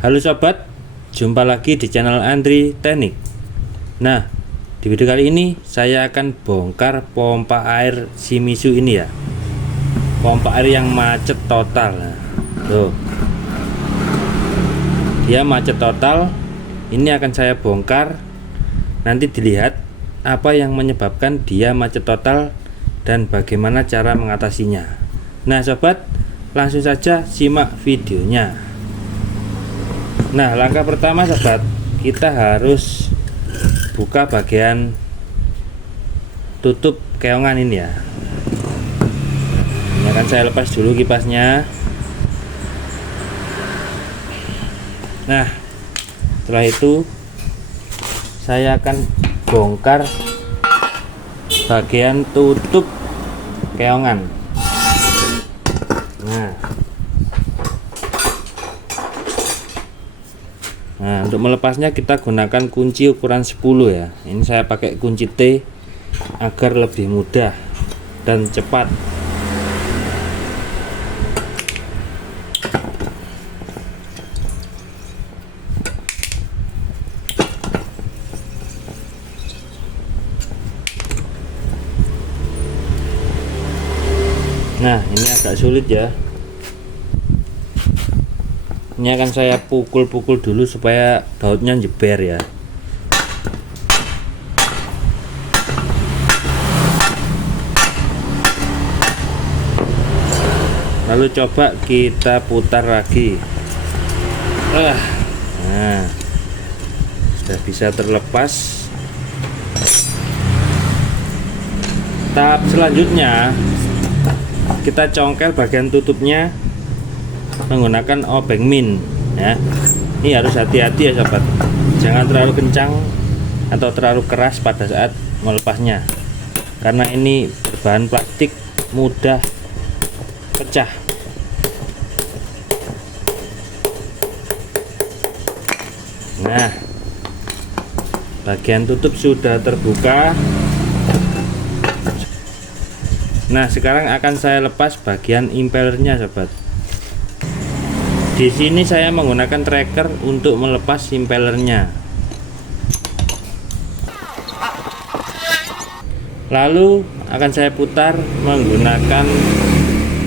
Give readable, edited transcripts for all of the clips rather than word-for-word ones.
Halo sobat, jumpa lagi di channel Andri Teknik. Nah, di video kali ini saya akan bongkar pompa air Shimizu ini ya. Pompa air yang macet total. Nah, tuh. Dia macet total. Ini akan saya bongkar. Nanti dilihat apa yang menyebabkan dia macet total dan bagaimana cara mengatasinya. Nah, sobat, langsung saja simak videonya. Nah, langkah pertama sobat, kita harus buka bagian tutup keongan ini ya. Ini akan saya lepas dulu kipasnya. Nah, setelah itu saya akan bongkar bagian tutup keongan. Nah, untuk melepasnya kita gunakan kunci ukuran 10 ya. Ini saya pakai kunci T agar lebih mudah dan cepat. Nah, ini agak sulit ya. Ini akan saya pukul-pukul dulu supaya bautnya jeber ya. Lalu coba kita putar lagi. Nah, sudah bisa terlepas. Tahap selanjutnya kita congkel bagian tutupnya menggunakan obeng min ya. Ini harus hati-hati ya sobat, jangan terlalu kencang atau terlalu keras pada saat melepasnya, karena ini berbahan plastik mudah pecah. Nah, bagian tutup sudah terbuka. Nah, sekarang akan saya lepas bagian impellernya sobat. Di sini saya menggunakan tracker untuk melepas impellernya. Lalu akan saya putar menggunakan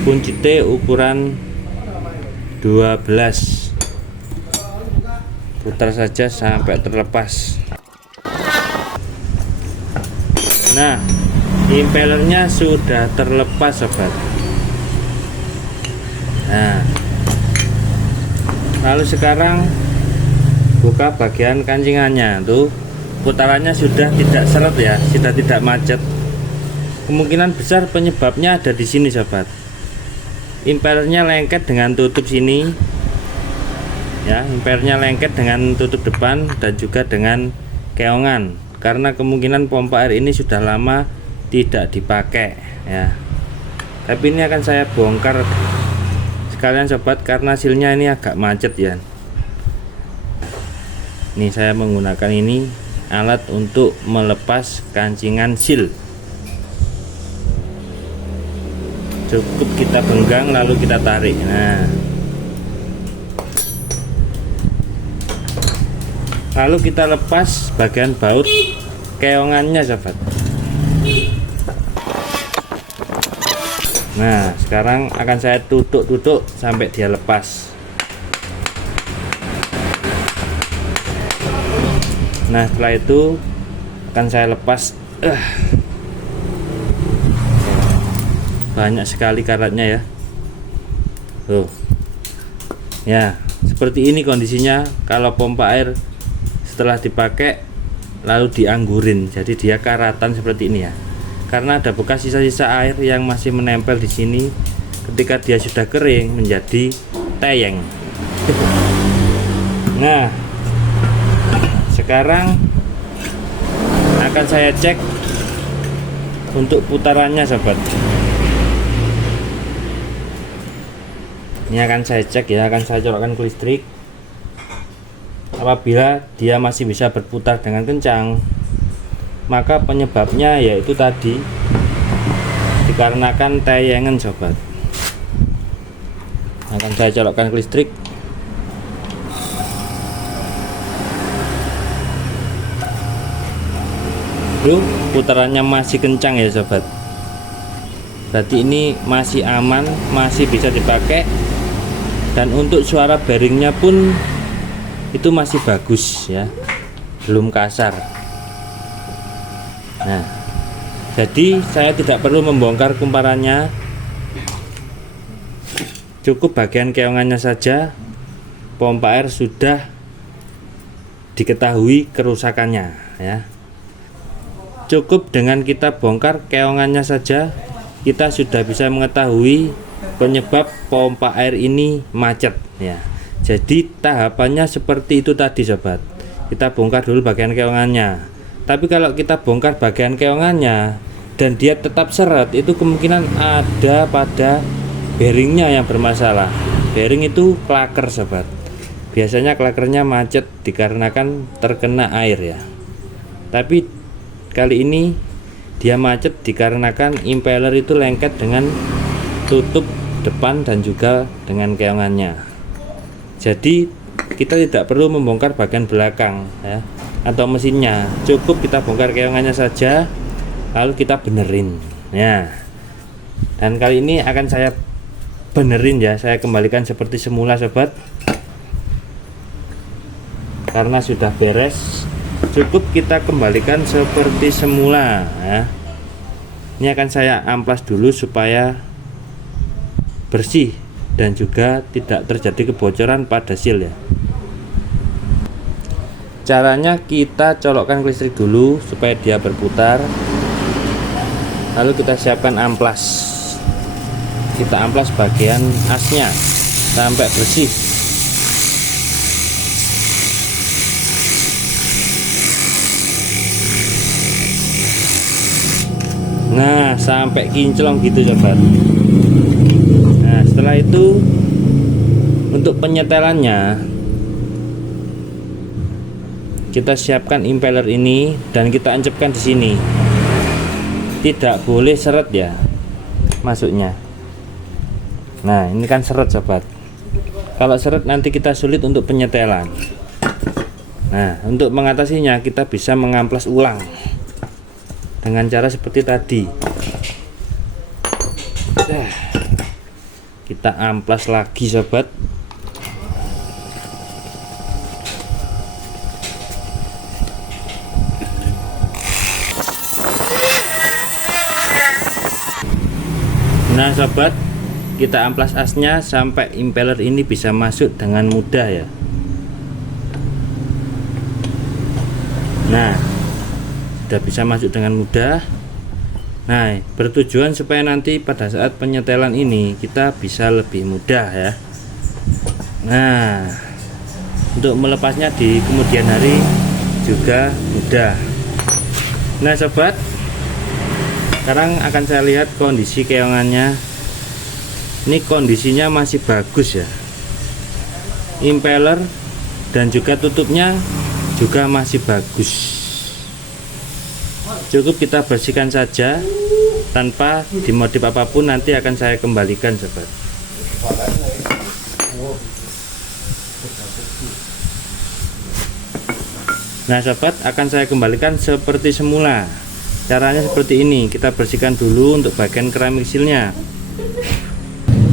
kunci T ukuran 12. Putar saja sampai terlepas. Nah, impellernya sudah terlepas sobat. Nah, lalu sekarang buka bagian kancingannya. Tuh, putarannya sudah tidak seret ya, sudah tidak macet. Kemungkinan besar penyebabnya ada di sini sobat. Impellernya lengket dengan tutup sini ya, impellernya lengket dengan tutup depan dan juga dengan keongan, karena kemungkinan pompa air ini sudah lama tidak dipakai ya. Tapi ini akan saya bongkar sekalian sobat, karena silnya ini agak macet ya. Ini saya menggunakan ini alat untuk melepas kancingan sil. Cukup kita genggam lalu kita tarik. Nah, lalu kita lepas bagian baut keongannya sobat. Nah, sekarang akan saya tutuk sampai dia lepas. Nah, setelah itu akan saya lepas. Banyak sekali karatnya ya. Tuh. Ya, seperti ini kondisinya kalau pompa air setelah dipakai lalu dianggurin. Jadi dia karatan seperti ini ya. Karena ada bekas sisa-sisa air yang masih menempel di sini. Ketika dia sudah kering menjadi teyeng. Nah, sekarang akan saya cek untuk putarannya sobat. Ini akan saya cek ya, akan saya colokkan ke listrik. Apabila dia masih bisa berputar dengan kencang, maka penyebabnya yaitu tadi dikarenakan tayangan sobat. Akan saya colokkan ke listrik. Justru putarannya masih kencang ya sobat. Berarti ini masih aman, masih bisa dipakai. Dan untuk suara bearingnya pun itu masih bagus ya, belum kasar. Nah, jadi saya tidak perlu membongkar kumparannya, cukup bagian keongannya saja. Pompa air sudah diketahui kerusakannya ya. Cukup dengan kita bongkar keongannya saja, kita sudah bisa mengetahui penyebab pompa air ini macet ya. Jadi tahapannya seperti itu tadi sobat. Kita bongkar dulu bagian keongannya. Tapi kalau kita bongkar bagian keongannya dan dia tetap seret, itu kemungkinan ada pada bearingnya yang bermasalah. Bearing itu klaker sobat. Biasanya klakernya macet dikarenakan terkena air ya. Tapi kali ini dia macet dikarenakan impeller itu lengket dengan tutup depan dan juga dengan keongannya. Jadi kita tidak perlu membongkar bagian belakang ya, atau mesinnya. Cukup kita bongkar keongannya saja, lalu kita benerin ya. Dan kali ini akan saya benerin ya, saya kembalikan seperti semula sobat. Karena sudah beres, cukup kita kembalikan seperti semula ya. Ini akan saya amplas dulu supaya bersih dan juga tidak terjadi kebocoran pada seal ya. Caranya kita colokkan listrik dulu supaya dia berputar, lalu kita siapkan amplas. Kita amplas bagian asnya sampai bersih. Nah, sampai kinclong gitu sobat. Nah, setelah itu untuk penyetelannya kita siapkan impeller ini dan kita encapkan di sini. Tidak boleh seret ya masuknya. Nah, ini kan seret sobat. Kalau seret nanti kita sulit untuk penyetelan. Nah, untuk mengatasinya kita bisa mengamplas ulang dengan cara seperti tadi. Kita amplas lagi sobat. Nah sobat, kita amplas asnya sampai impeller ini bisa masuk dengan mudah ya. Nah, sudah bisa masuk dengan mudah. Nah, bertujuan supaya nanti pada saat penyetelan ini kita bisa lebih mudah ya. Nah, untuk melepasnya di kemudian hari juga mudah. Nah sobat, sekarang akan saya lihat kondisi keongannya. Ini kondisinya masih bagus ya. Impeller dan juga tutupnya juga masih bagus. Cukup kita bersihkan saja tanpa dimodif apapun, nanti akan saya kembalikan sobat. Nah sobat, akan saya kembalikan seperti semula. Caranya seperti ini, kita bersihkan dulu untuk bagian keramik sealnya.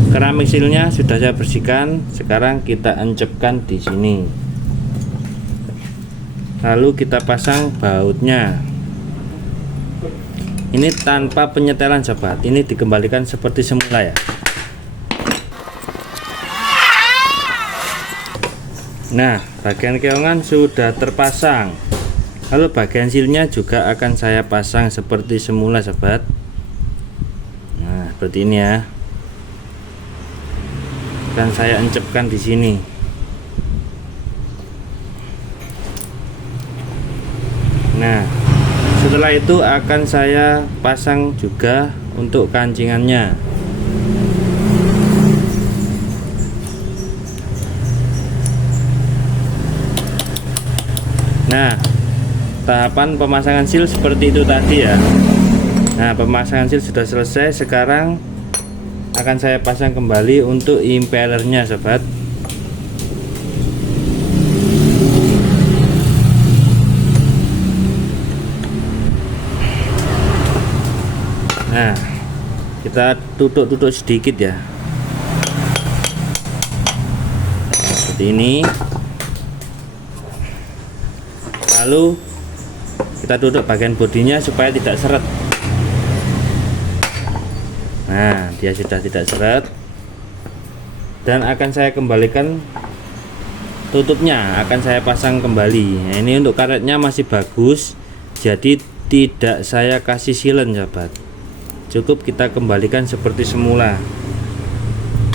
Keramik sealnya sudah saya bersihkan, sekarang kita encapkan di sini. Lalu kita pasang bautnya. Ini tanpa penyetelan sobat, ini dikembalikan seperti semula ya. Nah, bagian keongan sudah terpasang. Lalu bagian sealnya juga akan saya pasang seperti semula sobat. Nah, seperti ini ya. Dan saya encapkan di sini. Nah, setelah itu akan saya pasang juga untuk kancingannya. Nah, tahapan pemasangan seal seperti itu tadi ya. Nah, pemasangan seal sudah selesai. Sekarang akan saya pasang kembali untuk impellernya sobat. kita tutuk-tutuk sedikit ya, seperti ini. Lalu kita tutup bagian bodinya supaya tidak seret. Nah, dia sudah tidak seret, dan akan saya kembalikan tutupnya, akan saya pasang kembali. Nah, ini untuk karetnya masih bagus, jadi tidak saya kasih silen sahabat, cukup kita kembalikan seperti semula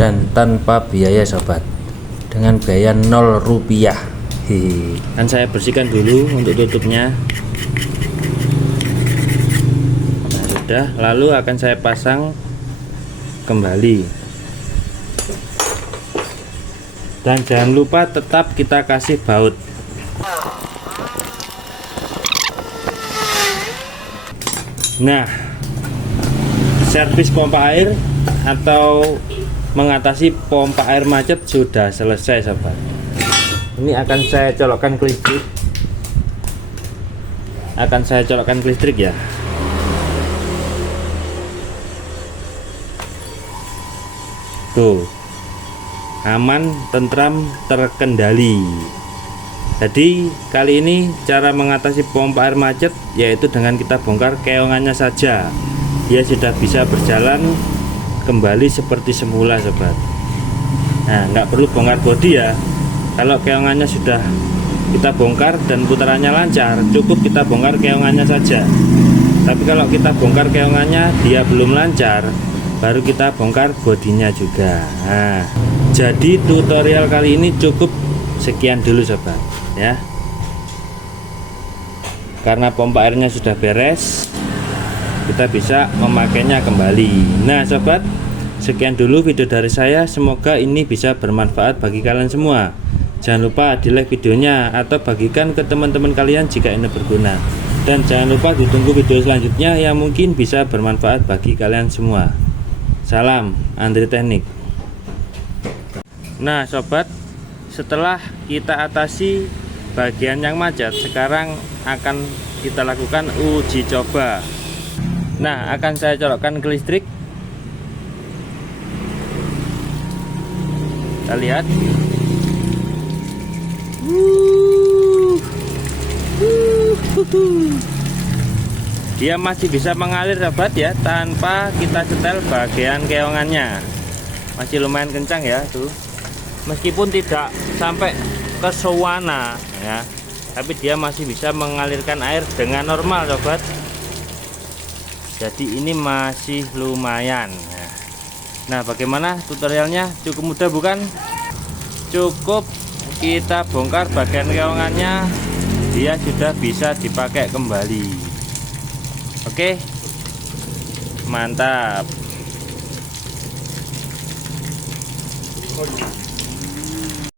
dan tanpa biaya sahabat, dengan biaya 0 rupiah. Kan saya bersihkan dulu untuk tutupnya. Nah, sudah, lalu akan saya pasang kembali. Dan jangan lupa tetap kita kasih baut. Nah, servis pompa air atau mengatasi pompa air macet sudah selesai sahabat. Ini akan saya colokkan ke listrik. Ya. Tuh, aman, tentram, terkendali. Jadi kali ini cara mengatasi pompa air macet yaitu dengan kita bongkar keongannya saja. Dia sudah bisa berjalan kembali seperti semula sobat. Nah, nggak perlu bongkar bodi ya. Kalau keongannya sudah kita bongkar dan putarannya lancar, cukup kita bongkar keongannya saja. Tapi kalau kita bongkar keongannya dia belum lancar, baru kita bongkar bodinya juga. Nah, jadi tutorial kali ini cukup sekian dulu sobat ya, karena pompa airnya sudah beres, kita bisa memakainya kembali. Nah sobat, sekian dulu video dari saya, semoga ini bisa bermanfaat bagi kalian semua. Jangan lupa di like videonya atau bagikan ke teman-teman kalian jika ini berguna, dan jangan lupa ditunggu video selanjutnya yang mungkin bisa bermanfaat bagi kalian semua. Salam Andri Teknik. Nah sobat, setelah kita atasi bagian yang macet, sekarang akan kita lakukan uji coba. Nah, akan saya colokkan ke listrik. Kita lihat. Dia masih bisa mengalir sahabat ya, tanpa kita setel bagian keongannya. Masih lumayan kencang ya tuh. Meskipun tidak sampai ke sawana ya, tapi dia masih bisa mengalirkan air dengan normal sobat. Jadi ini masih lumayan. Nah, bagaimana tutorialnya? Cukup mudah bukan? Cukup kita bongkar bagian keongannya, dia sudah bisa dipakai kembali. Oke, mantap.